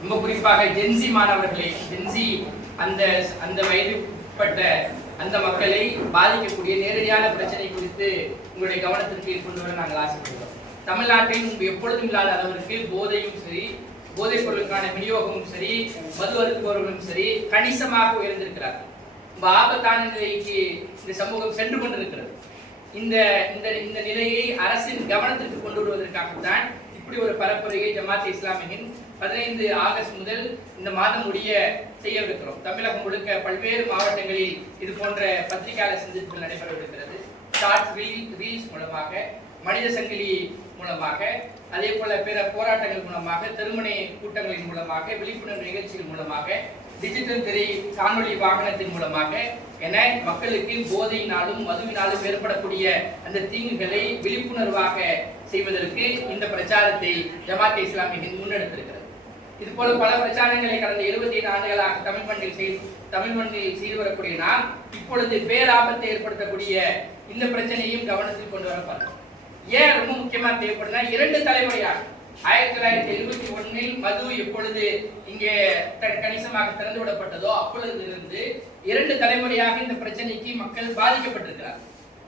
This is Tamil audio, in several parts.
ரொம்ப குறிப்பாக ஜென்சி மாணவர்களை அந்த அந்த வயதுப்பட்ட அந்த மக்களை பாதிக்கக்கூடிய நேரடியான பிரச்சனை குறித்து உங்களுடைய கவனத்திற்கு கொண்டு வர நாங்கள் ஆசைப்படுகிறோம். தமிழ்நாட்டில் எப்பொழுதும் இல்லாத அளவிற்கு போதையும் சரி, போதைப் பொருளுக்கான விநியோகமும் சரி, மது அருந்துபவர்களும் சரி கணிசமாக உயர்ந்திருக்கிறார். ரொம்ப ஆபத்தான நிலைக்கு இந்த சமூகம் சென்று கொண்டிருக்கிறது. இந்த இந்த நிலையை அரசின் கவனத்திற்கு கொண்டு வருவதற்காகத்தான் இப்படி ஒரு பரப்புரையை ஜமாத் இஸ்லாமியின் 15 ஆகஸ்ட் முதல் இந்த மாதம் முடிய செய்யவிருக்கிறோம். தமிழகம் முழுக்க பல்வேறு மாவட்டங்களில் இது போன்ற பத்திரிகையாளர் சந்திப்புகள் நடைபெறவிருக்கிறது. ஷார்ட்ஸ் ரீல்ஸ் மூலமாக, மனித சங்கிலி மூலமாக, அதே போல பிற போராட்டங்கள் மூலமாக, திருமண கூட்டங்களின் மூலமாக, விழிப்புணர்வு நிகழ்ச்சிகள் மூலமாக, டிஜிட்டல் திரை காணொலி வாகனத்தின் மூலமாக என மக்களுக்கு போதையினாலும் மதுவினாலும் ஏற்படக்கூடிய அந்த தீங்குகளை விழிப்புணர்வாக செய்வதற்கு இந்த பிரச்சாரத்தை ஜமாத் இஸ்லாமியின் முன்னெடுத்திருக்கிறது. இது போல பல பிரச்சாரங்களை கடந்த 25 ஆண்டுகளாக தமிழ் மண்ணில் செய்து வரக்கூடிய நாம் இப்பொழுது பேராபத்தை ஏற்படுத்தக்கூடிய இந்த பிரச்சனையும் கவனத்தில் கொண்டு வரப்படும். ஏன் ரொம்ப முக்கியமா தேவைப்படுனா, 2 தலைமுறையாக 1971 மது எப்பொழுது இங்கே கணிசமாக திறந்து விடப்பட்டதோ அப்பொழுது இருந்து 2 தலைமுறையாக இந்த பிரச்சனைக்கு மக்கள் பாதிக்கப்பட்டிருக்கிறார்.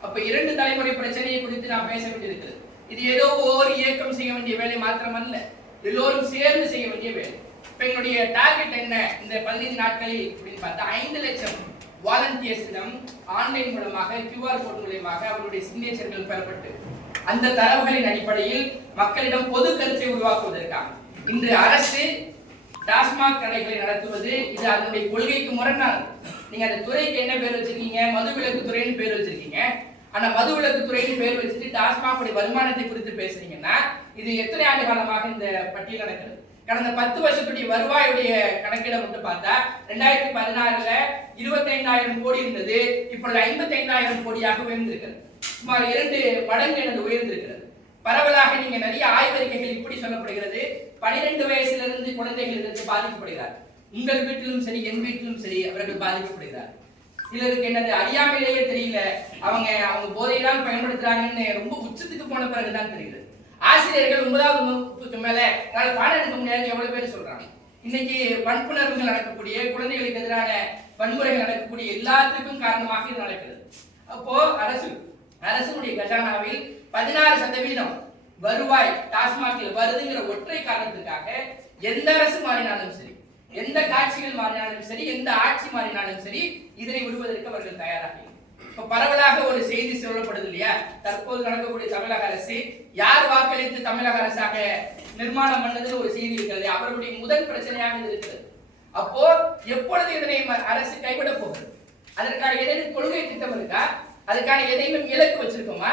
அப்ப 2 தலைமுறை பிரச்சனையை குறித்து நாம் பேச வேண்டியிருக்கிறது. இது ஏதோ ஒரு இயக்கம் செய்ய வேண்டிய வேலை மாத்திரமல்ல, எல்லோரும் சேர்ந்து செய்ய வேண்டிய வேலை. இப்ப எங்களுடைய டார்கெட் என்ன இந்த 15 நாட்களில் அப்படின்னு பார்த்தா 5 லட்சம் வாலண்டியர்ஸிடம் ஆன்லைன் மூலமாக QR கோட் மூலமாக அவருடைய சிக்னேச்சர்கள் பெறப்பட்டு அந்த தரவுகளின் அடிப்படையில் மக்களிடம் பொது கருத்தை உருவாக்குவதற்காக இன்று அரசு டாஸ்மாக் கடைகளை நடத்துவது இது அதனுடைய கொள்கைக்கு முரணானது. நீங்க அந்த துறைக்கு என்ன பேர் வச்சிருக்கீங்க? மதுவிலக்கு துறைன்னு பேர் வச்சிருக்கீங்க. ஆனா மதுவிலக்கு துறைன்னு பேர் வச்சுட்டு டாஸ்மாக் வருமானத்தை குறித்து பேசுறீங்கன்னா இது எத்தனை ஆண்டு காலமாக இந்த பட்டியல் நடக்கிறது? கடந்த 10 வருஷத்துடைய வருவாயுடைய கணக்கிட மட்டும் பார்த்தா 2016ல 25,000 கோடி இருந்தது, இப்பொழுது 55,000 கோடியாக உயர்ந்திருக்கிறது. சுமார் 2 மடங்கு எனது உயர்ந்திருக்கிறது. பரவலாக நீங்க நிறைய ஆய்வறிக்கைகள் இப்படி சொல்லப்படுகிறது, 12 வயசிலிருந்து குழந்தைகள் இதற்கு பாதிக்கப்படுகிறார். உங்கள் வீட்டிலும் சரி, என் வீட்டிலும் சரி அவர்கள் பாதிக்கப்படுகிறார். சிலருக்கு என்னது அறியாமையிலேயே தெரியல, அவங்க போதையெல்லாம் பயன்படுத்துறாங்கன்னு ரொம்ப உச்சத்துக்கு போன பிறகுதான் தெரியுது. ஆசிரியர்கள் 9வது வகுப்புக்கு மேல பாடம் எடுக்க முடியாது எவ்வளவு பேர் சொல்றாங்க. இன்னைக்கு வன்புணர்வுகள் நடக்கக்கூடிய, குழந்தைகளுக்கு எதிரான வன்முறைகள் நடக்கக்கூடிய எல்லாத்துக்கும் காரணமாக இது நடக்கிறது. அப்போ அரசுடைய கஜானாவில் 16% வருவாய் டாஸ்மாகில் வருதுங்கிற ஒற்றை காரணத்துக்காக எந்த அரசு மாறினாலும் சரி, எந்த காட்சிகள் மாறினாலும் சரி, எந்த ஆட்சி மாறினாலும் சரி இதனை விடுவதற்கு அவர்கள் தயாராக. இப்ப பரவலாக ஒரு செய்தி சொல்லப்படுது இல்லையா, தற்போது நடக்கக்கூடிய தமிழக அரசு யார் வாக்களித்து தமிழக அரசாக நிர்மாணம் பண்ணது ஒரு செய்தி இருக்கிறது. அவர்களுடைய முதல் பிரச்சனையாக இது இருக்கிறது. அப்போ எப்பொழுது இதனை அரசு கைவிட போகிறது? அதற்கான ஏதேனும் கொள்கை திட்டம் இருக்கா? அதுக்கான ஏதேனும் இலக்கு வச்சிருக்கோமா?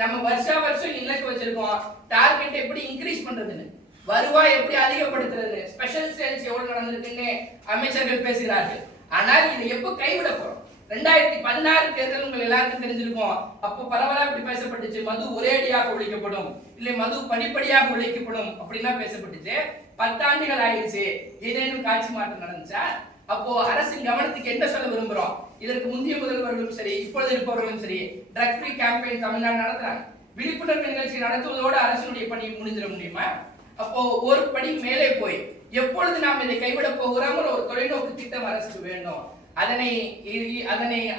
நம்ம வருஷம் இலக்கு வச்சிருக்கோம். டார்கெட் எப்படி இன்க்ரீஸ் பண்றதுன்னு, வருவாய் எப்படி அதிகப்படுத்துறது, ஸ்பெஷல் சேல்ஸ் எவ்வளவு நடந்திருக்குன்னு அமைச்சர்கள் பேசுகிறார்கள். ஆனால் இதை எப்போ கைவிட போறோம்? 2016 தேர்தல் உங்கள் எல்லாருக்கும் தெரிஞ்சிருக்கும். அப்போ பரவலாக இப்படி பேசப்பட்டுச்சு, மது ஒரேடியாக ஒழிக்கப்படும், இல்லை மது படிப்படியாக ஒழிக்கப்படும் அப்படின்னா பேசப்பட்டுச்சு. 10 ஆண்டுகள் ஆயிடுச்சு, ஏதேனும் காட்சி மாற்றம் நடந்துச்சா? அப்போ அரசின் கவனத்துக்கு என்ன சொல்ல விரும்புறோம்? இதற்கு முந்தைய முதல்வர்களும் சரி, இப்பொழுது இருப்பவர்களும் சரி ட்ரக் ஃப்ரீ கேம்பெயின் தமிழ்நாடு நடத்துறாங்க. விழிப்புணர்வு நிகழ்ச்சி நடத்துவதோடு அரசினுடைய பணி முடிஞ்சிட முடியுமா? அப்போ ஒரு படி மேலே போய் எப்பொழுது நாம் இதை கைவிட போகிறோம் ஒரு தொலைநோக்கு திட்டம் அரசுக்கு வேண்டும். அதனை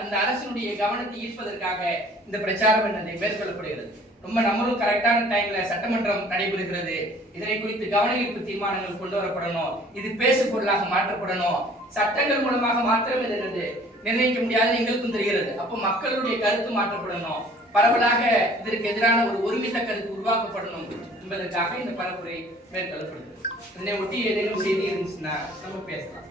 அந்த அரசினுடைய கவனத்தை ஈர்ப்பதற்காக இந்த பிரச்சாரம் என்னதை மேற்கொள்ளப்படுகிறது. ரொம்ப நம்மளும் கரெக்டான டைம்ல சட்டமன்றம் நடைபெறுகிறது. இதனை குறித்து கவன ஈர்ப்பு தீர்மானங்கள் கொண்டு வரப்படணும். இது பேசு பொருளாக மாற்றப்படணும். சட்டங்கள் மூலமாக மாத்திரம் இது நிர்ணயிக்க முடியாது எங்களுக்கும் தெரிகிறது. அப்போ மக்களுடைய கருத்து மாற்றப்படணும். பரவலாக இதற்கு எதிரான ஒரு ஒருமித்த கருத்து உருவாக்கப்படணும் என்பதற்காக இந்த பரப்புரை மேற்கொள்ளப்படுகிறது. இதனை ஒட்டி ஏதேனும் செய்தி இருந்துச்சுன்னா நம்ம பேசலாம்.